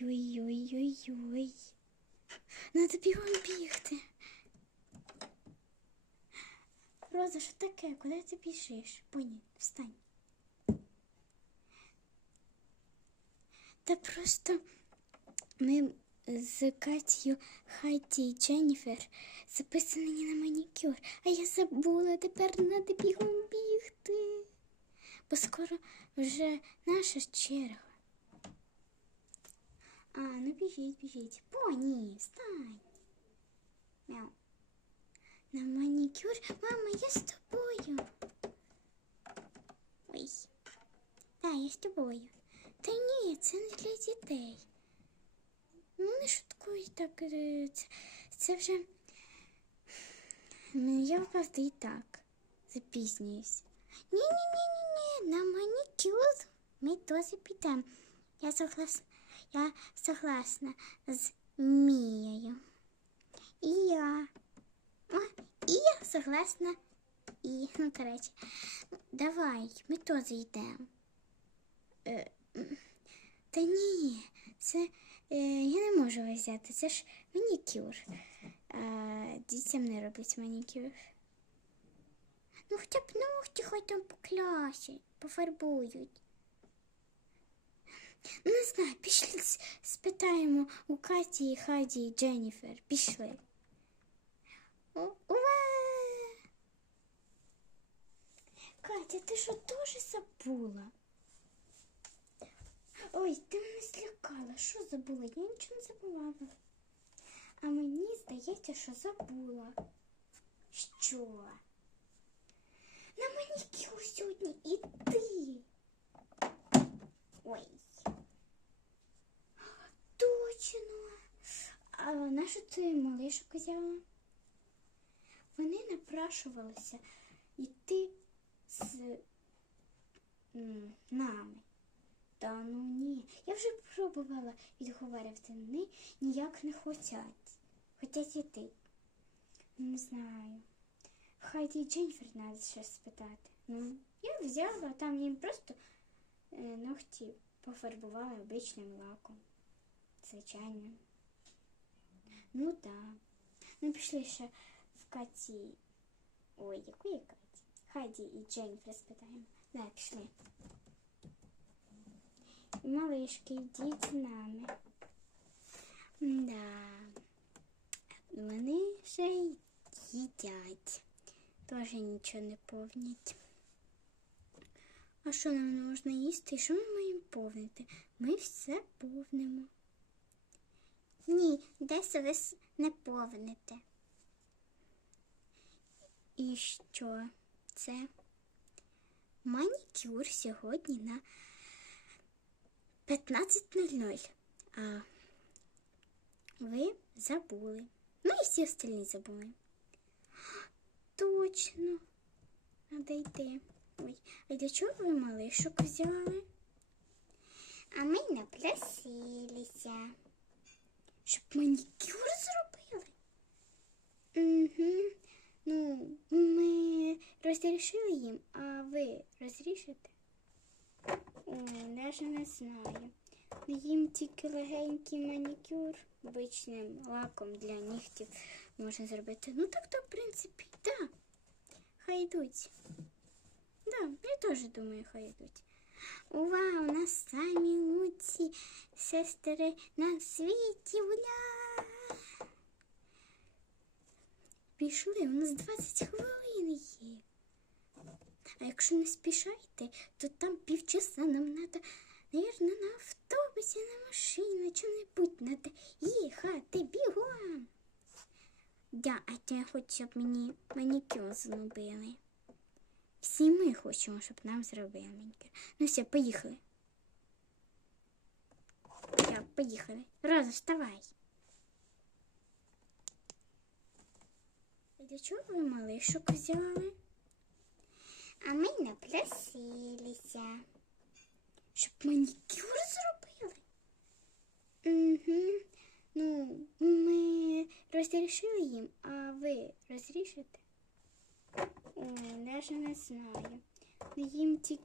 Ой-ой-ой-ой-ой-ой. Надо бігом бігти. Роза, що таке? Куди ти біжиш? Поні, встань. Та просто ми з Катєю, Хайті і Дженніфер записані на манікюр, а я забула, тепер треба бігом бігти. Бо скоро вже наша черга. А, ну біжіть, біжіть. Поні, встань. Мяу. На манікюр. Мама, я з тобою. Ой. Так, я з тобою. Та ні, це не для дітей. Ну, не шуткуй так. е, Це, це вже. Ну, я просто і так запізнююсь. Ні-ні-ні-ні-ні, на манікюр ми теж підемо. Я согласна, Я согласна з Мією. І я. О, і я согласна. І, ну, коротше, давай, ми теж йдемо. Е, та ні, це е, я не можу взяти, це ж манікюр. А, дітям не роблять манікюр. Ну хоча б ногті хай там покласять, пофарбують. Ну, не знаю, пішли спитаємо у Каті, Хаді і Дженніфер. Пішли. Катя, ти що теж забула? Ой, ти мене злякала. Що забула? Я нічого не забувала. А мені здається, що забула. Що? На манікюр сьогодні і ти. Ой. Точно. А нашу ти малишок взяла? Вони напрашувалися йти з нами. Та ну ні. Я вже пробувала відговорювати. Вони ніяк не хочуть. Хотять іти. Не знаю. Хайді і Дженніфер треба щось спитати. Ну, я взяла, там їм просто е, ногті пофарбувала обичним лаком. Звичайно. Ну так. Ну, пішли ще в Каті. Ой, яку я Каті? Хайді і Дженніфер спитаємо. Да, пішли. Малишки, йдіть з нами. Да. Вони ще їдять. Теж нічого не повнять. А що нам можна їсти? І що ми маємо повнити? Ми все повнимо. Ні, десь ви не повните. І що? Це манікюр сьогодні на 15.00. А ви забули. Ну і всі остальні забули. Точно. Надо йти. Ой, а для чого ви малишок взяли? А ми напросилися. Щоб манікюр зробили? Угу. Ну, ми розрішили їм, а ви розрішите? О, навіть не знаю. Їм тільки легенький манікюр обичним лаком для нігтів можна зробити. Ну так то, в принципі, так. Хай йдуть. Да, я теж думаю, хай йдуть. Ува, у нас самі лучші сестри на світі. Уля! Пішли, у нас 20 хвилин є. А якщо не спішайте, то там півчаса нам треба, наверно, на автобусі, на машині, чого-небудь треба їхати бігом. Да, а то я хочу, щоб мені манікюр зробили. Всі ми хочемо, щоб нам зробили манікюр. Ну все, поїхали. Так, поїхали. Роза, вставай. Для чого ви малишок взяли? А ми напросилися. Щоб манікюр зробили? Угу. Ну, ми розрішили їм, а ви розрішите? О, навіть не знаю. Їм тільки